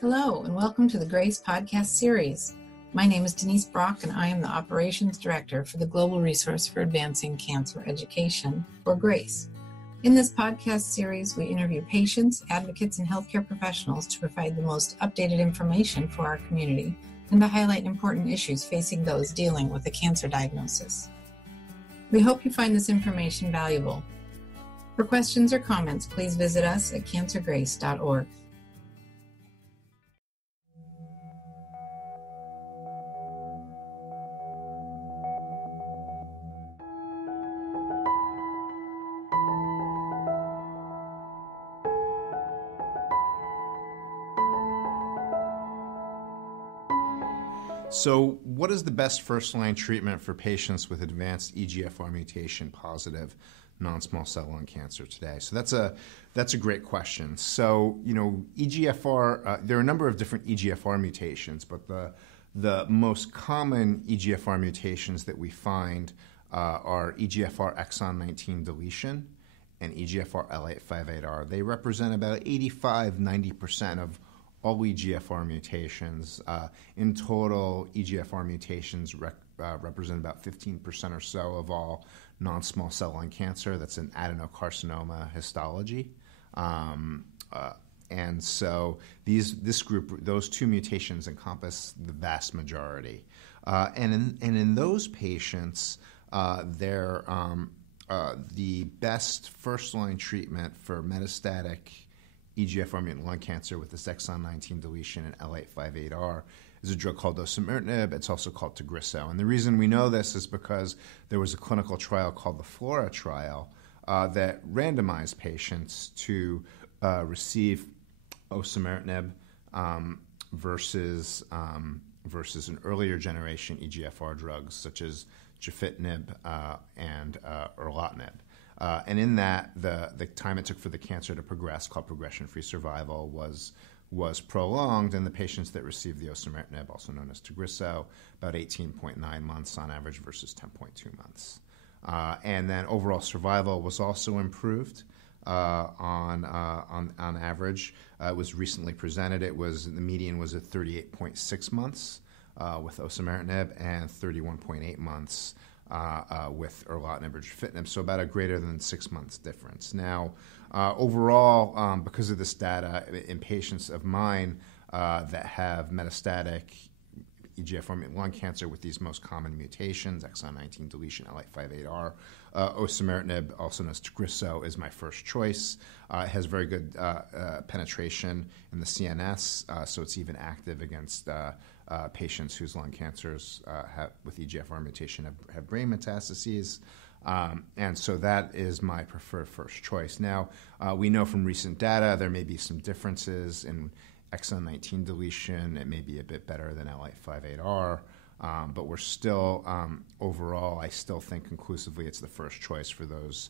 Hello, and welcome to the GRACE podcast series. My name is Denise Brock, and I am the Operations Director for the Global Resource for Advancing Cancer Education, or GRACE. In this podcast series, we interview patients, advocates, and healthcare professionals to provide the most updated information for our community and to highlight important issues facing those dealing with a cancer diagnosis. We hope you find this information valuable. For questions or comments, please visit us at cancergrace.org. So what is the best first-line treatment for patients with advanced EGFR mutation-positive non-small cell lung cancer today? So that's a great question. So, EGFR, there are a number of different EGFR mutations, but the most common EGFR mutations that we find are EGFR exon 19 deletion and EGFR L858R. They represent about 85-90% of all EGFR mutations. In total, EGFR mutations represent about 15% or so of all non-small cell lung cancer. That's an adenocarcinoma histology. And so this group, those two mutations encompass the vast majority. And in those patients, the best first-line treatment for metastatic EGFR mutant lung cancer with this exon 19 deletion and L858R is a drug called osimertinib. It's also called Tagrisso. And the reason we know this is because there was a clinical trial called the FLORA trial that randomized patients to receive osimertinib versus an earlier generation EGFR drugs such as gefitinib and erlotinib. And in that, the time it took for the cancer to progress, called progression-free survival, was prolonged, and the patients that received the osimertinib, also known as Tagrisso, about 18.9 months on average versus 10.2 months. And then overall survival was also improved on average. It was recently presented. The median was at 38.6 months with osimertinib and 31.8 months with erlotinib or gefitinib, so about a greater than 6 months difference. Now, overall, because of this data, in patients of mine that have metastatic EGFR mutant lung cancer with these most common mutations, exon 19 deletion, L858R, osimertinib, also known as Tagrisso, is my first choice. It has very good penetration in the CNS, so it's even active against patients whose lung cancers with EGFR mutation have brain metastases. And so that is my preferred first choice. Now, we know from recent data there may be some differences in exon 19 deletion. It may be a bit better than L858R, but we're still, overall, I still think conclusively it's the first choice for those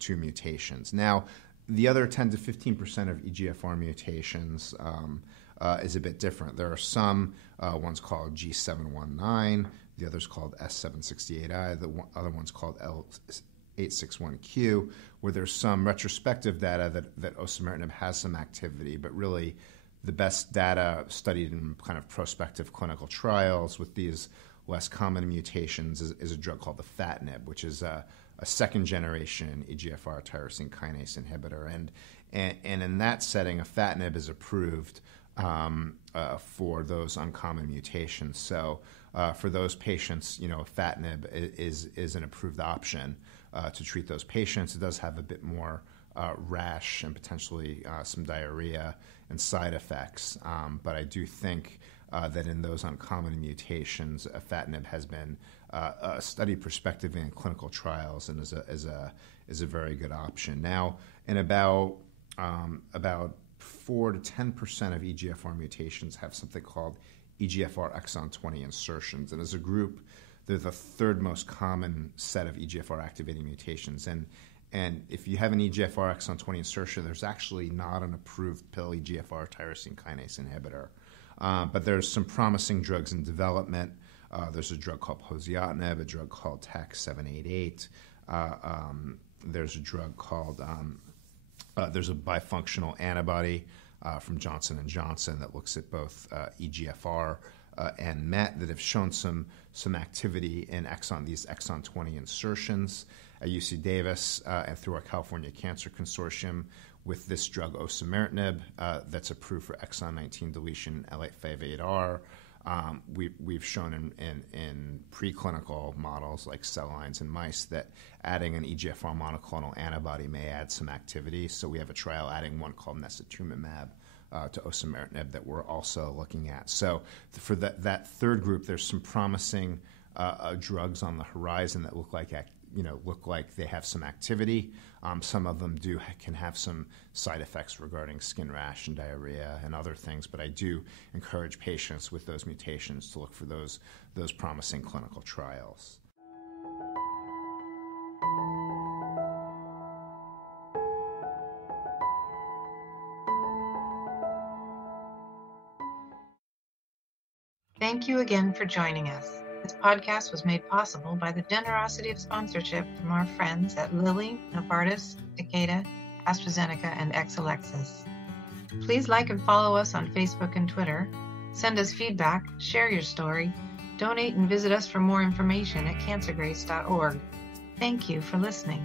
two mutations. Now, the other 10 to 15% of EGFR mutations is a bit different. There are some, one's called G719, the other's called S768I, the other one's called L861Q, where there's some retrospective data that osimertinib has some activity, but really the best data studied in kind of prospective clinical trials with these less common mutations is a drug called the afatinib, which is a second-generation EGFR tyrosine kinase inhibitor. And in that setting, afatinib is approved for those uncommon mutations. So for those patients, afatinib is an approved option to treat those patients. It does have a bit more rash and potentially some diarrhea and side effects, but I do think that in those uncommon mutations, afatinib has been studied prospectively in clinical trials and is a very good option. Now, in about 4 to 10% of EGFR mutations have something called EGFR exon 20 insertions, and as a group, they're the third most common set of EGFR activating mutations. And if you have an EGFR exon 20 insertion, there's actually not an approved pill EGFR tyrosine kinase inhibitor. But there's some promising drugs in development. There's a drug called poziotinib, a drug called TAK-788. There's a drug called, there's a bifunctional antibody from Johnson & Johnson that looks at both EGFR and MET that have shown some activity in these exon 20 insertions at UC Davis and through our California Cancer Consortium with this drug osimertinib that's approved for exon 19 deletion L858R. We've shown in preclinical models like cell lines and mice that adding an EGFR monoclonal antibody may add some activity. So we have a trial adding one called necitumumab to osimertinib that we're also looking at. So for that third group, there's some promising drugs on the horizon that look like they have some activity. Some of them can have some side effects regarding skin rash and diarrhea and other things, but I do encourage patients with those mutations to look for those promising clinical trials. Thank you again for joining us. This podcast was made possible by the generosity of sponsorship from our friends at Lilly, Novartis, Takeda, AstraZeneca, and Exelixis. Please like and follow us on Facebook and Twitter. Send us feedback, share your story, donate and visit us for more information at cancergrace.org. Thank you for listening.